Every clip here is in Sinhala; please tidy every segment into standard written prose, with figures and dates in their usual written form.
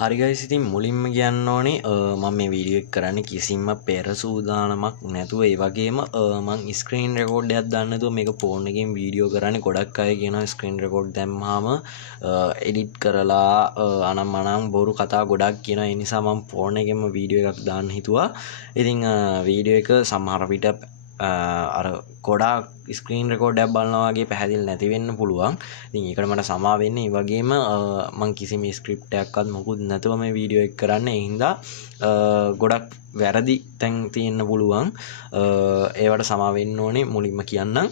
හරි guys ඉතින් මුලින්ම කියන්න ඕනේ මම මේ වීඩියෝ එක කරන්නේ කිසිම පෙර සූදානමක් නැතුව ඒ වගේම මම ස්ක්‍රීන් රෙකෝඩ් එකක් දාන්න නැතුව මේක ෆෝන් එකෙන් වීඩියෝ කරන්නේ. ගොඩක් අය කියනවා ස්ක්‍රීන් රෙකෝඩ් දැම්මාම එඩිට් කරලා අනම්මනම් බොරු කතා ගොඩක් කියනවා. ඒ නිසා මම ෆෝන් එකෙන්ම වීඩියෝ එකක් දාන්න හිතුවා. ඉතින් වීඩියෝ එක සමහර විට අර ගොඩාක් ස්ක්‍රීන් රෙකෝඩ් එකක් බලනවා වගේ පැහැදිලි නැති වෙන්න පුළුවන්. ඉතින් ඒකට මට සමා වෙන්න. ඒ වගේම මම කිසිම ස්ක්‍රිප්ට් එකක්වත් මොකුත් නැතුව මේ වීඩියෝ එක කරන්නේ. ඒ හින්දා ගොඩක් වැරදි තැන් තියෙන්න පුළුවන්. ඒවට සමා වෙන්න ඕනේ මුලින්ම කියන්නම්.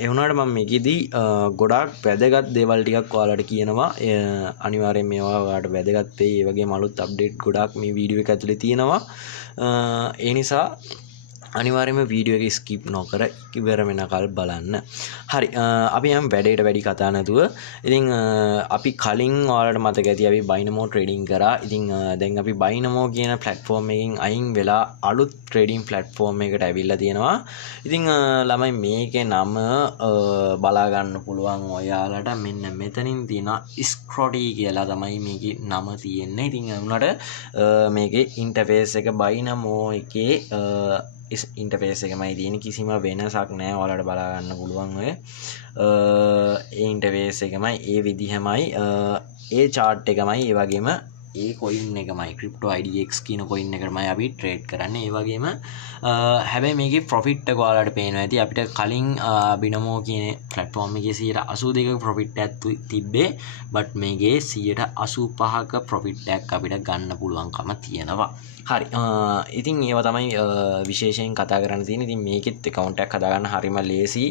ඒ වුණාට මම මේකෙදි ගොඩාක් වැදගත් දේවල් ටිකක් ඔයාලට කියනවා. අනිවාර්යෙන් මේවා ඔයාලට වැදගත් වෙයි. ඒ වගේම අලුත් අප්ඩේට් ගොඩාක් මේ වීඩියෝ එක ඇතුලේ තියෙනවා. ඒ නිසා අනිවාර්යයෙන්ම වීඩියෝ එක ස්කිප් නොකර ඉවර වෙනකල් බලන්න. හරි අපි යම් වැඩේට වැඩි කතා නැතුව ඉතින් අපි කලින් ඔයාලට මතක ඇති අපි බයිනමෝ ට්‍රේඩින් කරා. ඉතින් දැන් අපි බයිනමෝ කියන platform එකකින් අයින් වෙලා අලුත් ට්‍රේඩින් platform එකකට ඇවිල්ලා තියෙනවා. ඉතින් ළමයි මේකේ නම බලා ගන්න පුළුවන් ඔයාලට මෙන්න මෙතනින් තියෙනවා ස්ක්‍රොටි කියලා තමයි මේකේ නම තියෙන්නේ. ඉතින් උනට මේකේ ඉන්ටර්ෆේස් එක බයිනමෝ එකේ ඉන්ටර්ෆේස් එකමයි තියෙන. කිසිම වෙනසක් නැහැ. ඔයාලට බලා ගන්න පුළුවන් ඔය ඒ ඉන්ටර්ෆේස් එකමයි ඒ විදිහමයි ඒ chart එකමයි ඒ වගේම ඒ coin එකමයි crypto IDX කියන coin එකමයි අපි trade කරන්නේ. ඒ වගේම හැබැයි මේකේ profit එක ඔයාලට පේනවා ඇති. අපිට කලින් බිනමෝ කියන platform එකේ 82ක profit එකක් තිබ්බේ. but මේකේ 85ක profit එකක් අපිට ගන්න පුළුවන්කම තියෙනවා. හරි ඉතින් ඒවා තමයි විශේෂයෙන් කතා කරන්න තියෙන්නේ. ඉතින් මේකෙත් account එකක් හදාගන්න හරිම ලේසි.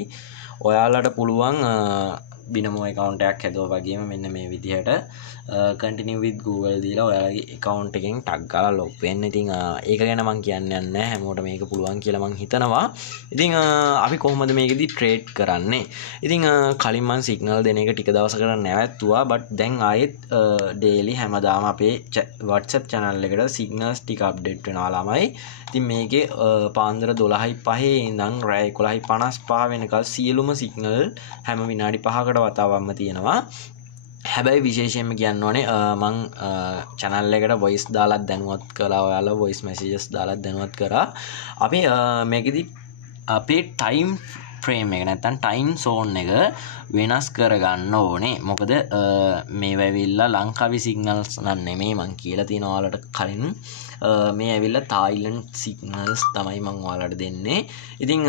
ඔයාලට පුළුවන් බිනමෝ account එකක් හදුවා වගේම මෙන්න මේ විදිහට continue with Google දීලා ඔයාලගේ account එකෙන් ටග් ගාලා log වෙන්න. ඉතින් ඒක ගැන මම කියන්නේ නැහැ. හැමෝටම මේක පුළුවන් කියලා මම හිතනවා. ඉතින් අපි කොහොමද මේකෙදි trade කරන්නේ? ඉතින් කලින් මම signal දෙන එක ටික දවසකට නැවැත්තුවා. but දැන් ආයෙත් daily හැමදාම අපේ WhatsApp channel එකට signals ටික update වෙනවා ළමයි. ඉතින් මේකේ පාන්දර 12:05 ඉඳන් රෑ 11:55 වෙනකල් සියලුම signal හැම විනාඩි 5කට වතාවක්ම තියෙනවා. හැබැයි විශේෂයෙන්ම කියන්න ඕනේ මං channel එකට voice දාලා දැනුවත් කළා. ඔයාලා voice messages දාලා දැනුවත් කරා. අපි මේකෙදි අපේ time frame එක නැත්තම් time zone එක වෙනස් කරගන්න ඕනේ. මොකද මේ වෙවිලා ලංකාවේ signals නම් නෙමෙයි මං කියලා තියෙනවා ඔයාලට කලින්. මේ ඇවිල්ලා තායිලන්ඩ් සිග්නල්ස් තමයි මම ඔයාලට දෙන්නේ. ඉතින්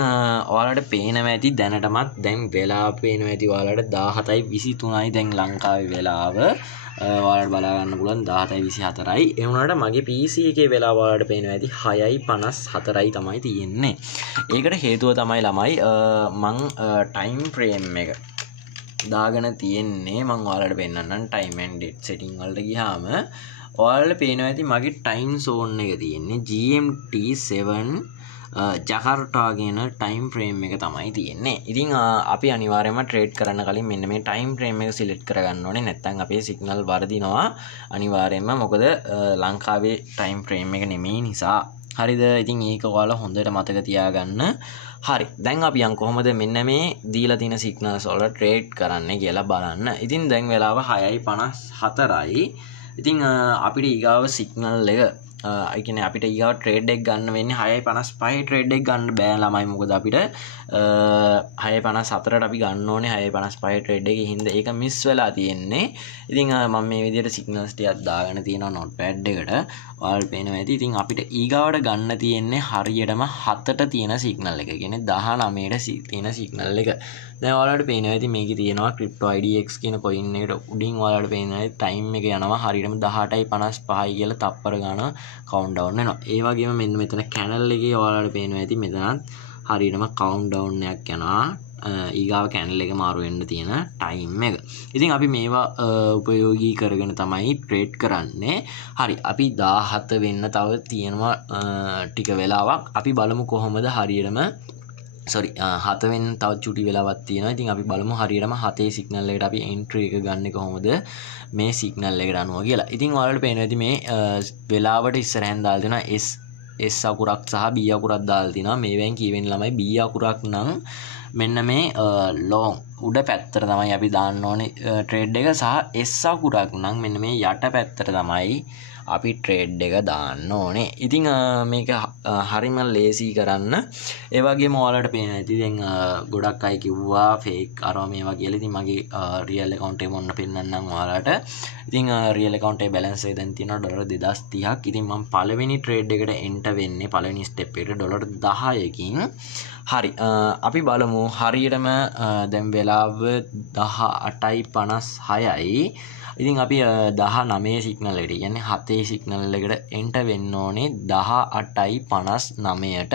ඔයාලට පේනවා ඇති දැනටමත් දැන් වෙලාව පේනවා ඇති ඔයාලට 17:23යි දැන් ලංකාවේ වෙලාව. ඔයාලට බලා ගන්න පුළුවන් 17:24යි. ඒ වුණාට මගේ PC එකේ වෙලාව ඔයාලට පේනවා ඇති 6:54යි තමයි තියෙන්නේ. ඒකට හේතුව තමයි ළමයි මං time frame එක දාගෙන තියෙන්නේ. මං ඔයාලට පෙන්නන්නම් time and date setting වලට ගියාම ඔයාලට පේනවා ඇති මගේ ටයිම් සෝන් එක තියෙන්නේ GMT 7 ජකාර්ටා කියන ටයිම් ෆ්‍රේම් එක තමයි තියෙන්නේ. ඉතින් අපි අනිවාර්යයෙන්ම ට්‍රේඩ් කරන්න කලින් මෙන්න මේ ටයිම් ෆ්‍රේම් එක සිලෙක්ට් කරගන්න ඕනේ. නැත්නම් අපේ සිග්නල් වර්ධිනවා අනිවාර්යයෙන්ම. මොකද ලංකාවේ ටයිම් ෆ්‍රේම් එක නෙමෙයි නිසා. හරිද? ඉතින් ඒක ඔයාලා හොඳට මතක තියාගන්න. හරි දැන් අපි යන් කොහොමද මෙන්න මේ දීලා තියෙන සිග්නල්ස් වල ට්‍රේඩ් කරන්න කියලා බලන්න. ඉතින් දැන් වෙලාව 6:54යි. ඉතින් අපිට ඊගාව සිග්නල් එක ඒ කියන්නේ අපිට ඊගාව ට්‍රේඩ් එක ගන්න වෙන්නේ 6:55 ට්‍රේඩ් එක ගන්න බෑ ළමයි. මොකද අපිට 6:54ට අපි ගන්න ඕනේ 6:55 ට්‍රේඩ් එකේ හින්දා ඒක මිස් වෙලා තියෙන්නේ. ඉතින් මම මේ විදිහට සිග්නල්ස් ටිකක් දාගෙන තියෙනවා notepad එකට. ඔයාලට පේනවා ඇති. ඉතින් අපිට ඊගාවට ගන්න තියෙන්නේ හරියටම 7ට තියෙන සිග්නල් එක. කියන්නේ 19ට තියෙන සිග්නල් එක. දැන් ඔයාලට පේනවා ඇති මේකේ තියෙනවා crypto IDX කියන coin එකට උඩින් ඔයාලට පේනවා ඇති time එක යනවා හරියටම 18:55යි කියලා තප්පර ගාන countdown වෙනවා. ඒ වගේම මෙන්න මෙතන channel එකේ ඔයාලට පේනවා ඇති මෙතනත් හරියටම countdown එකක් යනවා. ඊගාව channel එක මාරු වෙන්න තියෙන time එක. ඉතින් අපි මේවා උපයෝගී කරගෙන තමයි trade කරන්නේ. හරි අපි 17 වෙන්න තව තියෙනවා ටික වෙලාවක්. අපි බලමු කොහොමද හරියටම 7 වෙන්න තව චුටි වෙලාවක් තියෙනවා. ඉතින් අපි බලමු හරියටම 7 සිග්නල් එකට අපි entry එක ගන්න කොහොමද මේ සිග්නල් එකට අනුව කියලා. ඉතින් ඔයාලට පේනවා ඇති මේ වෙලාවට ඉස්සරහෙන් දාලා දෙනවා S අකුරක් සහ B අකුරක් දාලා තිනවා. මේවෙන් කියවෙන්නේ ළමයි B අකුරක් නම් මෙන්න මේ long උඩ පැත්තට තමයි අපි දාන්න ඕනේ ට්‍රේඩ් එක සහ S අකුරක් නම් මෙන්න මේ යට පැත්තට තමයි අපි ට්‍රේඩ් එක දාන්න ඕනේ. ඉතින් මේක හරිම ලේසි කරන්න. ඒ වගේම ඔයාලට පේනවා ඇති දැන් ගොඩක් අය කිව්වා ෆේක් අරව මේවා කියලා. ඉතින් මගේ රියල් account එක මොන්න පෙන්නන්නම් ඔයාලට. ඉතින් රියල් account එකේ balance එක දැන් තියෙනවා $2030ක්. ඉතින් මම පළවෙනි ට්‍රේඩ් එකට එන්ටර් වෙන්නේ පළවෙනි ස්ටෙප් එකට $10කින්. හරි අපි බලමු හරියටම දැන් වෙලාව 18:56යි. ඉතින් අපි 19 සිග්නල් එකට කියන්නේ 7 සිග්නල් එකට එන්ටර් වෙන්න ඕනේ 18:59ට.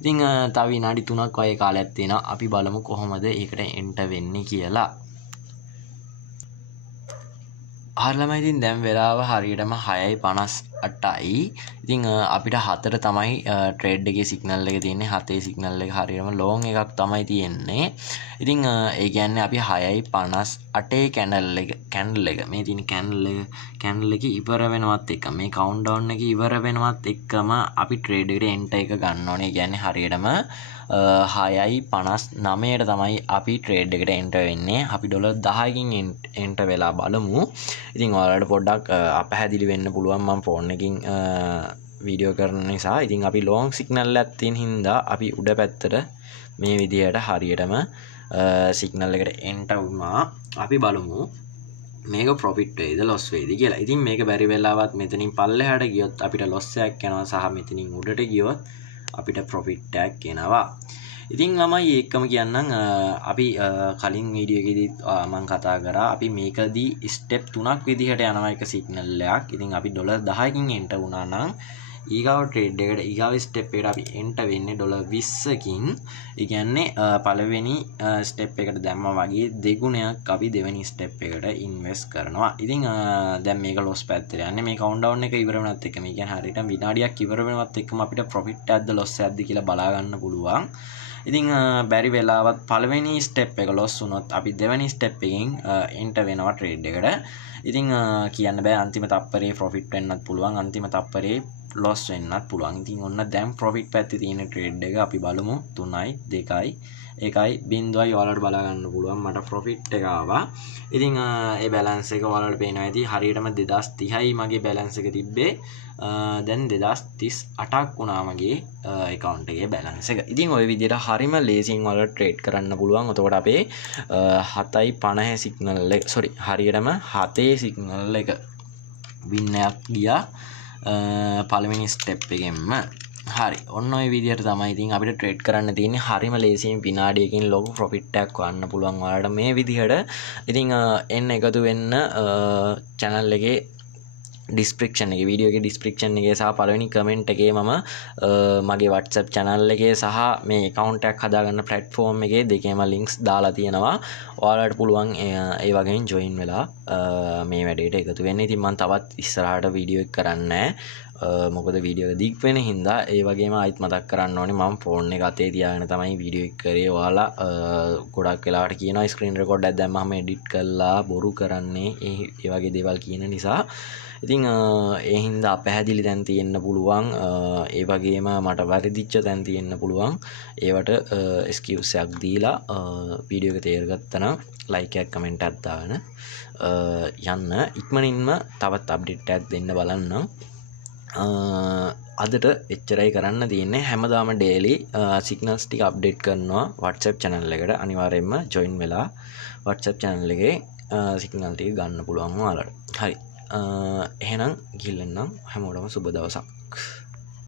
ඉතින් තව විනාඩි 3ක් වගේ කාලයක් තියෙනවා. අපි බලමු කොහොමද ඒකට එන්ටර් වෙන්නේ කියලා. හරි ළමයි ඉතින් දැන් වෙලාව හරියටම 6:58යි. ඉතින් අපිට 4 තමයි ට්‍රේඩ් එකේ සිග්නල් එක තියෙන්නේ. 7 සිග්නල් එක හරියටම ලොන් එකක් තමයි තියෙන්නේ. ඉතින් ඒ කියන්නේ අපි 6:58 කැන්ඩල් එක මේ තියෙන කැන්ඩල් එක ඉවර වෙනවත් එක මේ කවුන්ට්ඩවුන් එක ඉවර වෙනවත් එක්කම අපි ට්‍රේඩ් එකට එන්ටර් එක ගන්න ඕනේ. ඒ කියන්නේ හරියටම 6:59ට තමයි අපි ට්‍රේඩ් එකට එන්ටර් වෙන්නේ. අපි $10කින් එන්ටර් වෙලා බලමු. ඉතින් ඔයාලට පොඩ්ඩක් අපහැදිලි වෙන්න පුළුවන් මම ෆෝන් එකකින් වීඩියෝ කරන නිසා. ඉතින් අපි ලොන් සිග්නල් එකක් තියෙන හින්දා අපි උඩ පැත්තට මේ විදිහට හරියටම සිග්නල් එකට එන්ටර් වුණා. අපි බලමු මේක ප්‍රොෆිට් වේද ලොස් වේද කියලා. ඉතින් මේක බැරි වෙලාවත් මෙතනින් පල්ලෙහාට ගියොත් අපිට ලොස් එකක් යනවා සහ මෙතනින් උඩට ගියොත් අපිට ප්‍රොෆිට් එකක් එනවා. ඉතින් ළමයි ඒකම කියන්නම් අපි කලින් වීඩියෝ එකේදී මම කතා කරා අපි මේකදී ස්ටෙප් 3ක් විදිහට යනවා එක සිග්නල් එකක්. ඉතින් අපි $10කින් එන්ටර් වුණා නම් ඊගාව ට්‍රේඩ් එකට ඊගාව ස්ටෙප් එකට අපි එන්ටර් වෙන්නේ $20කින්. ඒ කියන්නේ පළවෙනි ස්ටෙප් එකට දැම්මා වගේ දෙගුණයක් අපි දෙවෙනි ස්ටෙප් එකට ඉන්වෙස්ට් කරනවා. ඉතින් දැන් මේක ලොස් පැත්තට යන්නේ. මේ කවුන්ට්ඩවුන් එක ඉවර වෙනවත් එක්ක මේ කියන්නේ හරියට විනාඩියක් ඉවර වෙනවත් එක්කම අපිට ප්‍රොෆිට් එකක්ද ලොස් එකක්ද කියලා බලා ගන්න පුළුවන්. ඉතින් බැරි වෙලාවත් පළවෙනි ස්ටෙප් එක ලොස් වුණොත් අපි දෙවෙනි ස්ටෙප් එකෙන් එන්ටර් වෙනවා ට්‍රේඩ් එකට. ඉතින් කියන්න බෑ අන්තිම තප්පරේ ප්‍රොෆිට් වෙන්නත් පුළුවන් අන්තිම තප්පරේ ලොස් වෙන්නත් පුළුවන්. ඉතින් ඔන්න දැන් ප්‍රොෆිට් පැත්තේ තියෙන ට්‍රේඩ් එක අපි බලමු 3යි 2යි 1යි 0යි ඔයාලට බලා ගන්න පුළුවන් මට ප්‍රොෆිට් එක ආවා. ඉතින් ඒ බැලන්ස් එක ඔයාලට පේනවා ඇති හරියටම 2030යි මගේ බැලන්ස් එක තිබ්බේ. දැන් 2038ක් වුණා මගේ account එකේ balance එක. ඉතින් ওই විදිහට හරිම ලේසියෙන් ඔයාලට ට්‍රේඩ් කරන්න පුළුවන්. එතකොට අපේ 7:50 සිග්නල් එක හරියටම 7 සිග්නල් එක වින් එකක් ගියා පළවෙනි ස්ටෙප් එකෙන්ම. හරි ඔන්න ඔය විදිහට තමයි ඉතින් අපිට ට්‍රේඩ් කරන්න තියෙන්නේ. හරිම ලේසියෙන් විනාඩියකින් ලොකු ප්‍රොෆිට් එකක් ගන්න පුළුවන් ඔයාලට මේ විදිහට. ඉතින් එන්න එකතු වෙන්න channel එකේ ඩිස්ක්‍රිප්ෂන් එකේ වීඩියෝ එකේ ඩිස්ක්‍රිප්ෂන් එකේ සහ පළවෙනි කමෙන්ට් එකේ මම මගේ WhatsApp channel එකේ සහ මේ account එකක් හදාගන්න platform එකේ දෙකේම links දාලා තියෙනවා. ඔයාලට පුළුවන් ඒ වගේම join වෙලා මේ වැඩේට එකතු වෙන්න. ඉතින් මම තවත් ඉස්සරහට වීඩියෝ එක කරන්නේ මොකද වීඩියෝ එක දිග් වෙන හින්දා. ඒ වගේම ආයිත් මතක් කරන්න ඕනේ මම ෆෝන් එක අතේ තියාගෙන තමයි වීඩියෝ එක කරේ. ඔයාලා ගොඩක් වෙලාවට කියනවා ස්ක්‍රීන් රෙකෝඩ් එකක් දැම්මම එඩිට් කරලා බොරු කරන්නේ ඒ වගේ දේවල් කියන නිසා. ඉතින් ඒ හින්දා අපහැදිලි තැන් තියෙන්න පුළුවන්. ඒ වගේම මට වැරදිච්ච තැන් තියෙන්න පුළුවන්. ඒවට excuse එකක් දීලා වීඩියෝ එක තේරගත්තා නම් like එකක් comment එකක් දාන්න යන්න. ඉක්මනින්ම තවත් අප්ඩේට් එකක් දෙන්න බලන්න. අදට එච්චරයි කරන්න තියෙන්නේ. හැමදාම daily signals ටික අප්ඩේට් කරනවා WhatsApp channel එකට. අනිවාර්යයෙන්ම join වෙලා WhatsApp channel එකේ signal ටික ගන්න පුළුවන් ඔයාලට. හරි එහෙනම් ගිහින් හැමෝටම සුබ දවසක්.